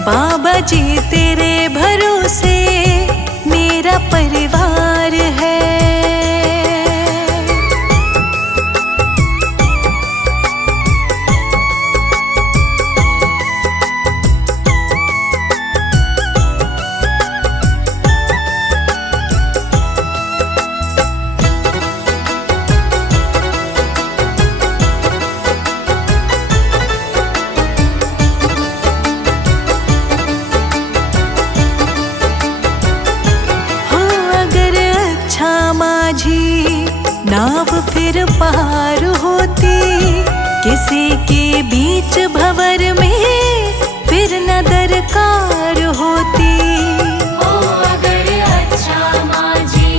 बाबा जी तेरे भरोसे मेरा परिवार है। नाव फिर पार होती किसी के बीच भंवर में फिर न दरकार होती। ओ अगर अच्छा माझी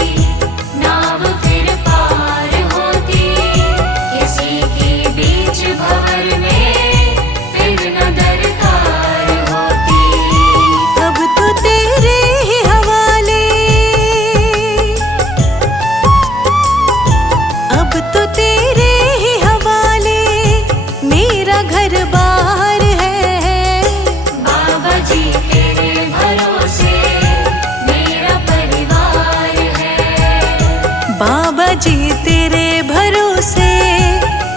नाव फिर पार होती किसी के बीच भंवर में फिर न दरकार होती। अब तो तेरे ही हवाले, अब तो तेरे ही हवाले मेरा घर बार है। बाबा जी तेरे भरोसे मेरा परिवार है। बाबा जी तेरे भरोसे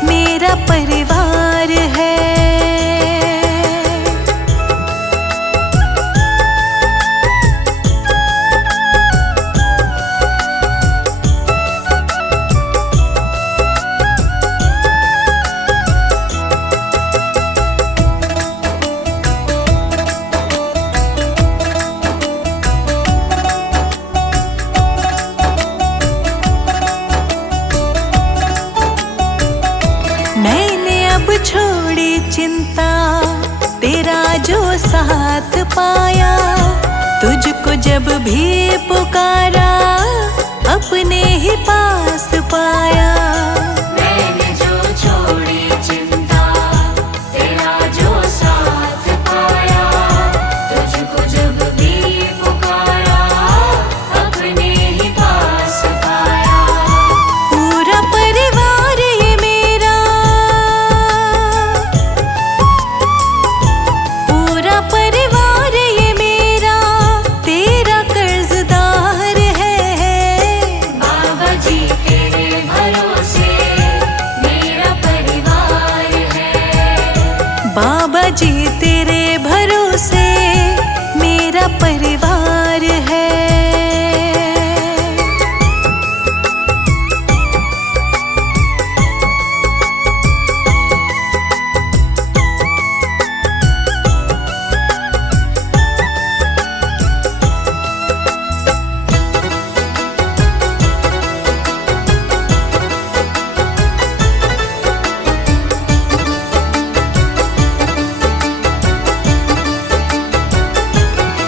मेरा परिवार है। मैंने अब छोड़ी चिंता तेरा जो साथ पाया, तुझको जब भी पुकारा अपने ही पास पाया। मैंने जो छोड़ी चिंता तेरा जो साथ पाया, तुझको जब भी पुकारा अपने ही पास पाया। पूरा परिवार ये मेरा, पूरा परिवार ये मेरा तेरा कर्जदार है। बाबा जी तेरे भरोसे मेरा परिवार है। बाबा जी तेरे भरोसे मेरा परिवार है।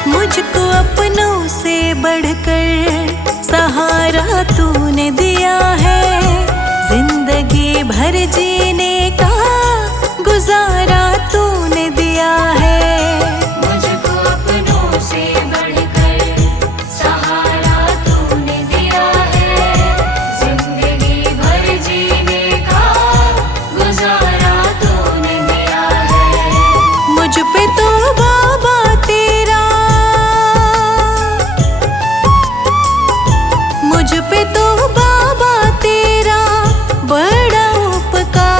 मुझको अपनों से बढ़कर सहारा तूने दिया है। जिंदगी भर जीने का गुजारा तूने दिया है। मुझको अपनों से बढ़कर सहारा तूने दिया है। जिंदगी भर जीने का गुजारा तूने दिया है। मुझ पे तो बाबा तेरा, मुझ पे तो बाबा तेरा बड़ा उपकार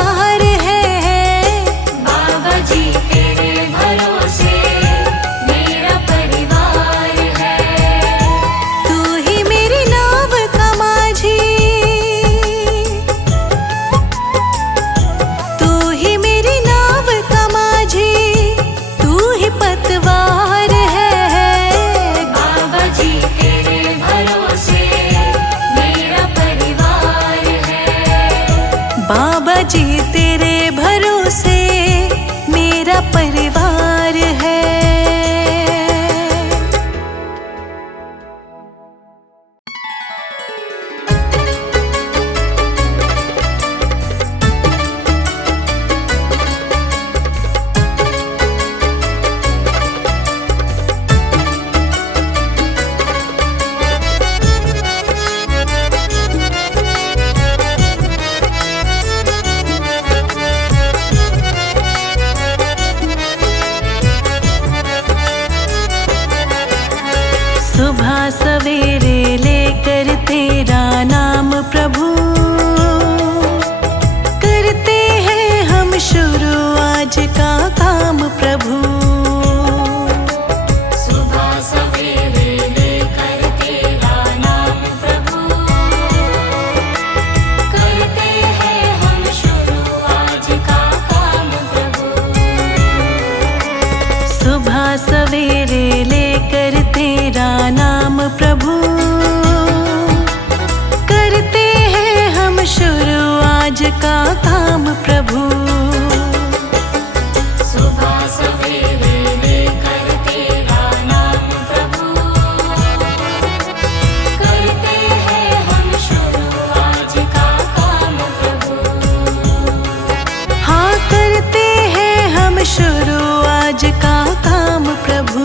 सवेरे लेकर तेरा नाम प्रभु, करते हैं हम शुरू आज का काम प्रभु। सुबह सवेरे लेकर तेरा नाम प्रभु, करते हैं हम शुरू आज का काम प्रभु। हाँ, करते हैं हम शुरू आज का काम प्रभु।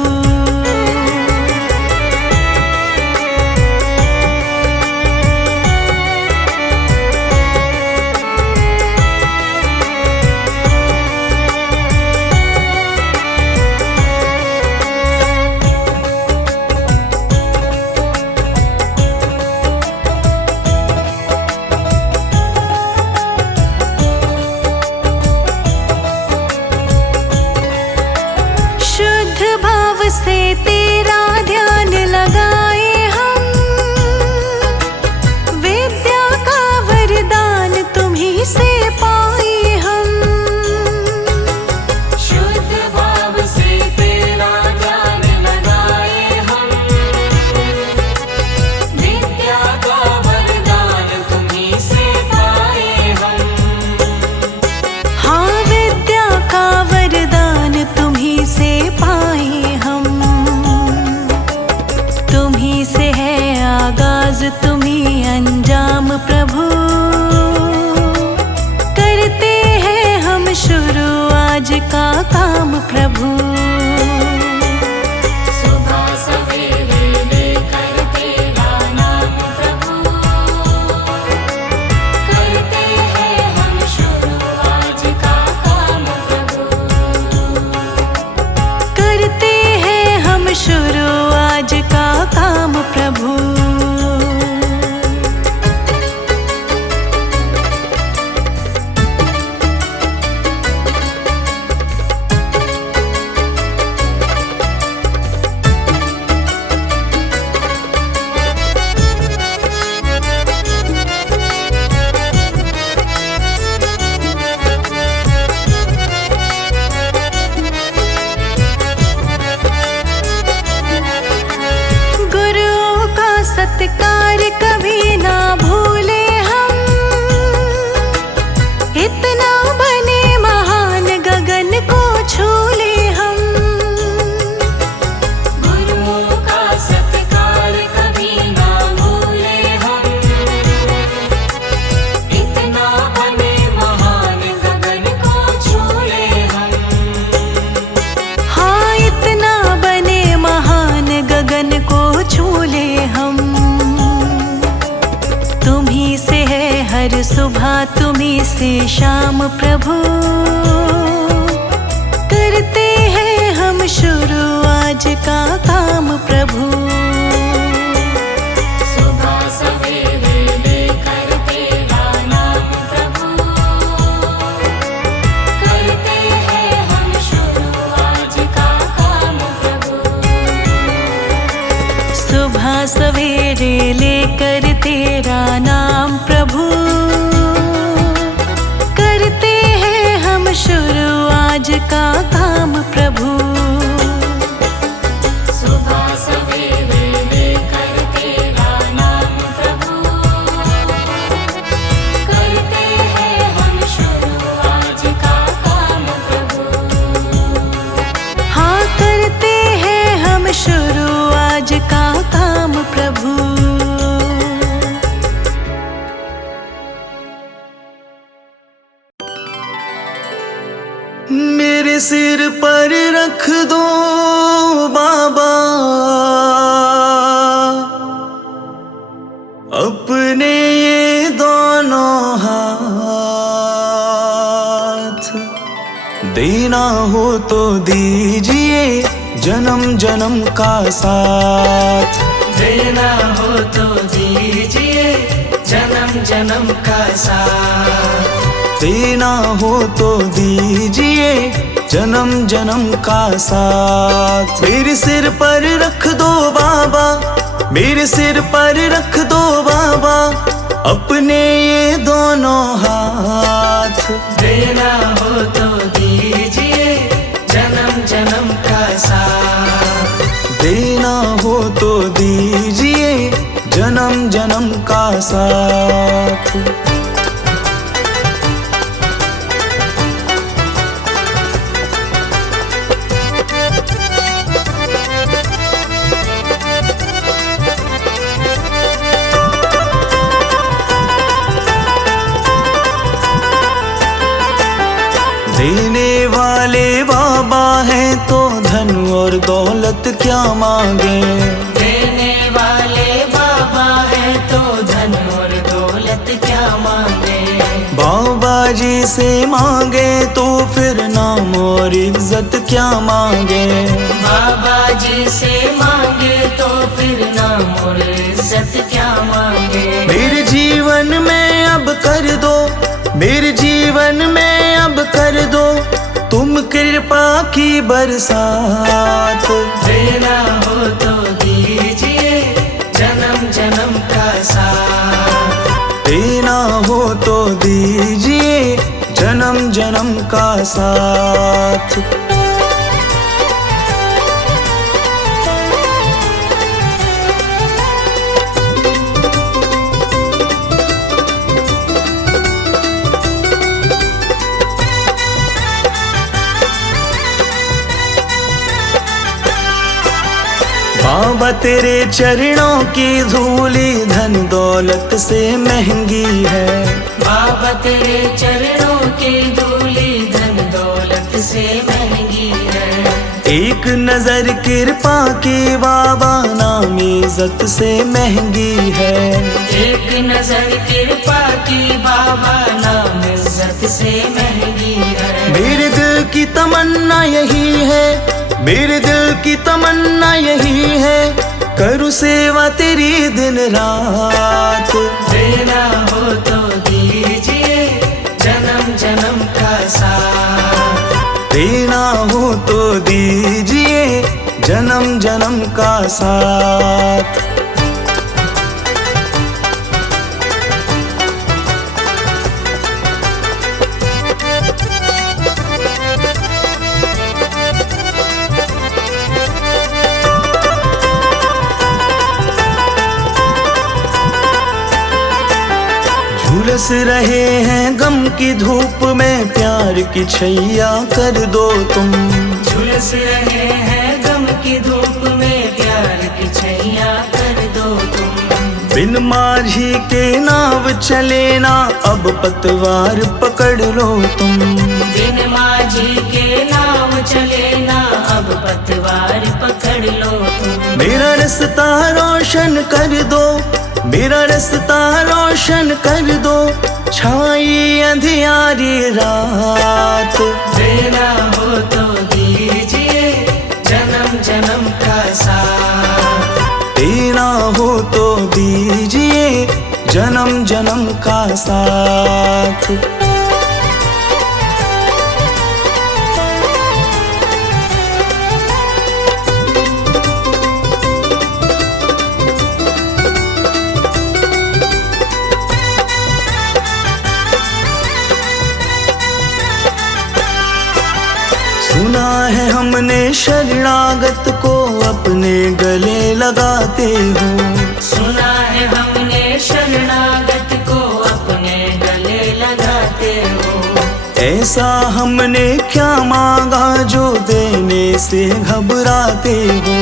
से तेरा ध्यान लगाए हम, विद्या का वरदान तुम्हीं से पाए हम। शुद्ध भाव से तेरा ध्यान लगाए हम, विद्या का वरदान तुम्हीं से पाए हम। हाँ, विद्या का वरदान तुम्हीं से पाए हम। तुम्हीं से है आगाज तुम्हीं अंजाम प्रभु, करते हैं हम शुरू आज का काम प्रभु। सुबह सवेरे लेकर तेरा नाम प्रभु, करते हैं हम शुरू आज का काम प्रभु। करते हैं हम शुरू आज का काम प्रभु। सत्कार कभी ना भूले हम, इतना बने महान गगन को छू ले हम। गुरुओं का सत्कार कभी ना भूले हम, इतना बने महान गगन को छू ले हम। हाँ, इतना बने महान गगन को छू ले हम। तुम्हीं से है हर सुबह तुम्हीं से शाम प्रभु, करते हैं हम शुरू आज का काम प्रभु। सुबह सवेरे लेकर तेरा नाम प्रभु, करते हैं हम शुरू आज का काम प्रभु। सुबह सवेरे लेकर तेरा नाम प्रभु, करते हैं हम शुरू आज का काम प्रभु। सुबह सवेरे लेकर तेरा नाम प्रभु, करते हैं हम शुरू आज का काम प्रभु। हाँ, करते हैं हम शुरू आज का काम प्रभु। मेरे सिर पर रख दो बाबा अपने ये दोनों हाथ, देना हो तो दीजिए जन्म जन्म का साथ। देना हो तो दीजिए जन्म जन्म का साथ। देना हो तो दीजिए जन्म जन्म का साथ। मेरे सिर पर रख दो बाबा, मेरे सिर पर रख दो बाबा अपने ये दोनों हाथ। देना हो तो दीजिए जन्म जन्म का साथ। साथ। देने वाले बाबा हैं तो धन और दौलत क्या मांगे। देने वाले बाबा है तो धन और दौलत क्या मांगे। बाबा जी से मांगे तो फिर नाम और इज्जत क्या मांगे। बाबा जी से मांगे तो फिर नाम और इज्जत क्या मांगे। मेरे जीवन में अब कर दो, मेरे जीवन में अब कर दो तुम कृपा की बरसात। देना हो तो दीजिए जन्म जन्म का साथ। देना हो तो दीजिए जन्म जन्म का साथ। बाबा तेरे चरणों की धूली धन दौलत से महंगी है। बाबा तेरे चरणों की धूली धन दौलत से महंगी है। एक नजर कृपा की बाबा नाम इज्जत से महंगी है। एक नजर कृपा की बाबा नाम इज्जत से महंगी है। मेरे दिल की तमन्ना यही है, मेरे दिल की तमन्ना यही है करूँ सेवा तेरी दिन रात। देना हो तो दीजिए जन्म जन्म का साथ। देना हो तो दीजिए जन्म जन्म का साथ। झुलस रहे हैं गम की धूप में प्यार की छैया कर दो तुम। झुलस रहे हैं गम की धूप में प्यार की छैया कर दो तुम। बिन माझी के नाव चले ना अब पतवार पकड़ लो तुम। बिन माझी के नाव चले ना अब पतवार पकड़ लो तुम। मेरा रास्ता रोशन कर दो, मेरा रास्ता रोशन कर दो छाई अंधियारी रात। देना हो तो दीजिए जन्म जन्म का साथ। देना हो तो दीजिए जन्म जन्म का साथ। सुना है हमने शरणागत को अपने गले लगाते हो। सुना है हमने शरणागत को अपने गले लगाते हो। ऐसा हमने क्या मांगा जो देने से घबराते हो।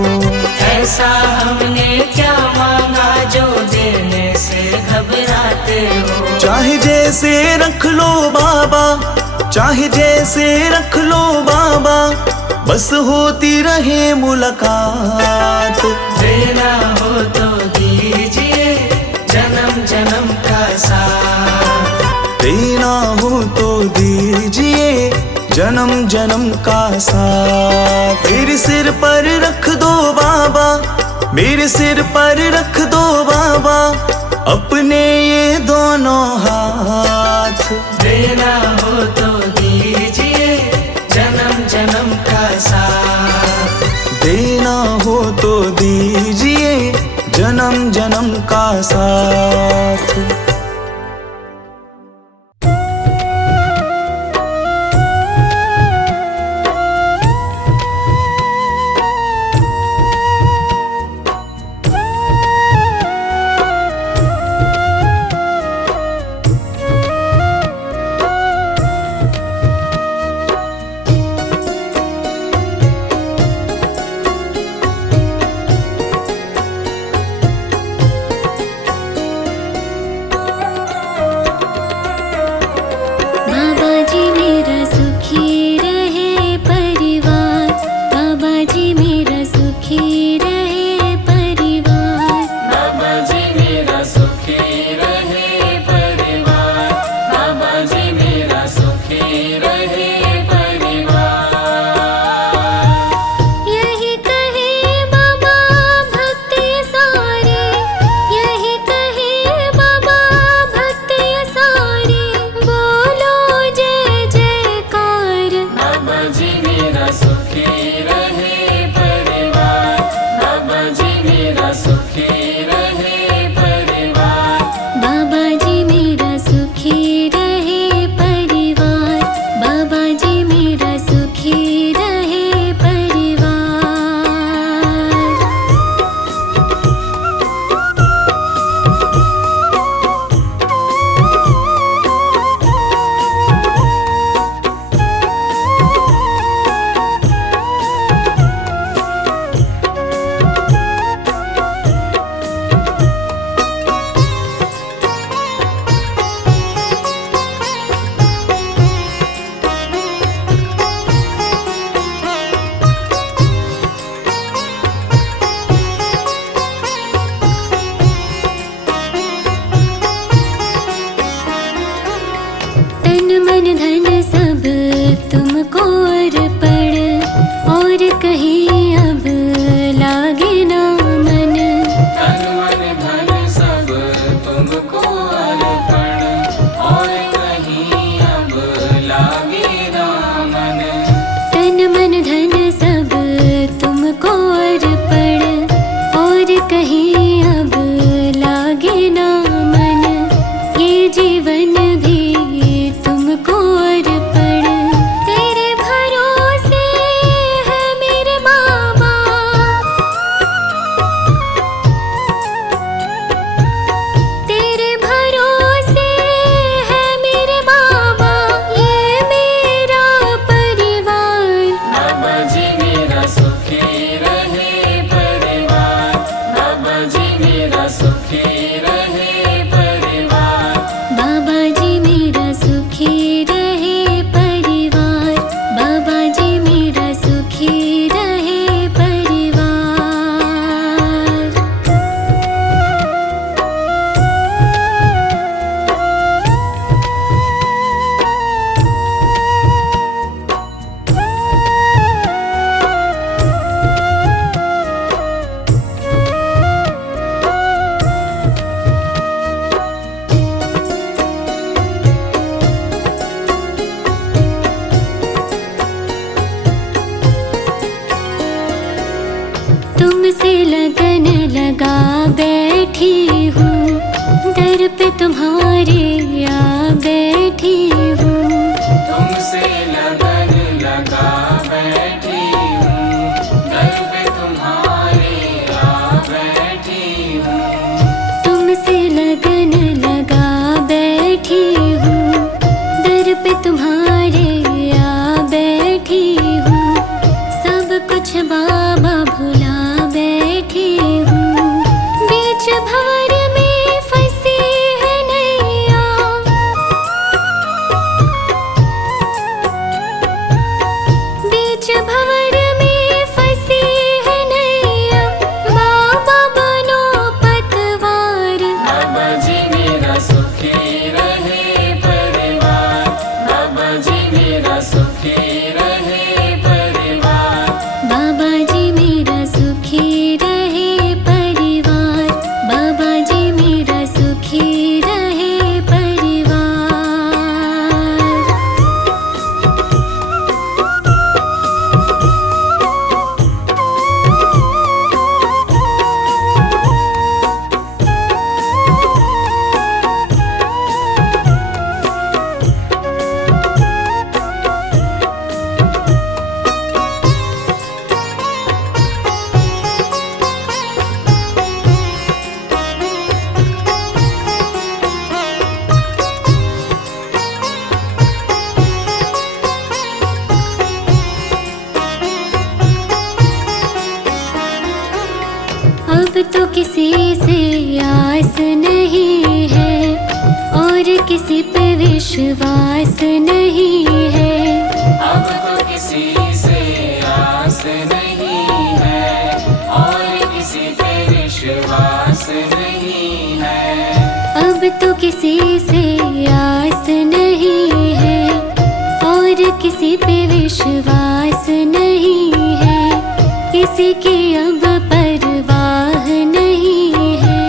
ऐसा हमने क्या मांगा जो देने से घबराते हो। चाहे जैसे रख लो बाबा, चाहे जैसे रख लो बाबा बस होती रहे मुलाकात। देना हो तो दीजिए जन्म जन्म का साथ। देना हो तो दीजिए जन्म जन्म का साथ। मेरे सिर पर रख दो बाबा, मेरे सिर पर रख दो बाबा अपने ये दोनों हाथ। देना हो तो दीजिए जन्म जन्म का साथ। देना हो तो दीजिए जन्म जन्म का साथ। कहीं अब लागे ना मन। तन मन धन सब तुमको अर्पण, और कहीं अब लागे ना मन। तन मन धन सब तुमको अर्पण, और कहीं अब लागे ना मन। ये जीवन भी तुमको अर्पण। तेरे भरोसे है मेरे बाबा, तेरे भरोसे है मेरे बाबा। ये मेरा परिवार, बाबा जी मेरा सुखी रहे परिवार, बाबा जी मेरा सुखी रहे परिवार। बाबा जी मेरा सुखी रहे परिवार, बाबा जी मेरा सुखी रहे परिवार। तुमसे लगन लगा बैठी हूँ, दर पे तुम्हारे आ बैठी हूँ। तुमसे लगन लगा बैठी हूँ, दर पे तुम्हारे आ बैठी हूँ। तुमसे लगन लगा बैठी हूँ, दर पे तुम्हारे आ बैठी हूँ। सब कुछ बाबा भुला बैठी हूँ, बीच भंवर में फंसी है नैया। बीच भंवर में फंसी है नैया, बाबा बनो पतवार। बाबा जी मेरा सुखी रहे परिवार, बाबा जी मेरा सुखी रहे परिवार। बाबा जी मेरा सुखी रहे परिवार, बाबा जी मेरा सुखी रहे परिवार। अब तो किसी से आस नहीं है, और किसी पे विश्वास नहीं है। अब तो किसी से आस नहीं है, और किसी पे विश्वास नहीं है। अब तो किसी से आस नहीं है, और किसी पे विश्वास नहीं है। किसी की अब परवाह नहीं है।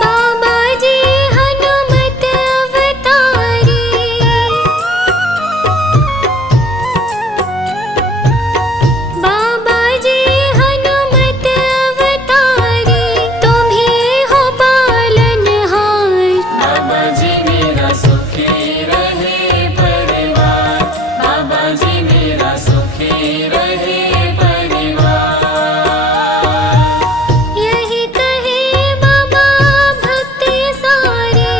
बाबा जी हनुमत अवतारी, बाबा जी हनुमत अवतारी, तुम ही हो पालनहार। बाबा जी मेरा सुखी रहे परिवार, बाबा जी मेरा सुखी रहे परिवार। यही कहे बाबा भक्त सारे,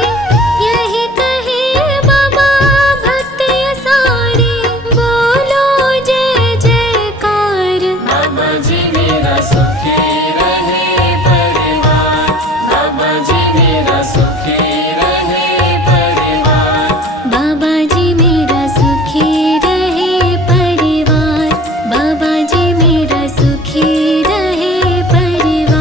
यही कहे बाबा भक्त सारे, बोलो जय जयकार। बाबा जी मेरा सुखी रहे परिवार, बाबा जी मेरा सुखी रहे परिवार। बाबा जी मेरा सुखी रहे परिवार, बाबा जी मेरा सुखी रहे परिवार।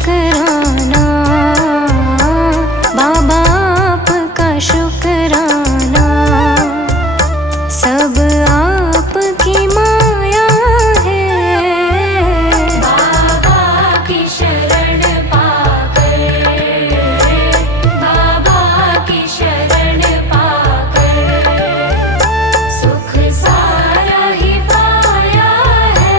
शुक्राना, बाबा आपका शुक्राना। सब आपकी माया है, बाबा की शरण पाकर, बाबा की शरण पाकर सुख सारा ही पाया है।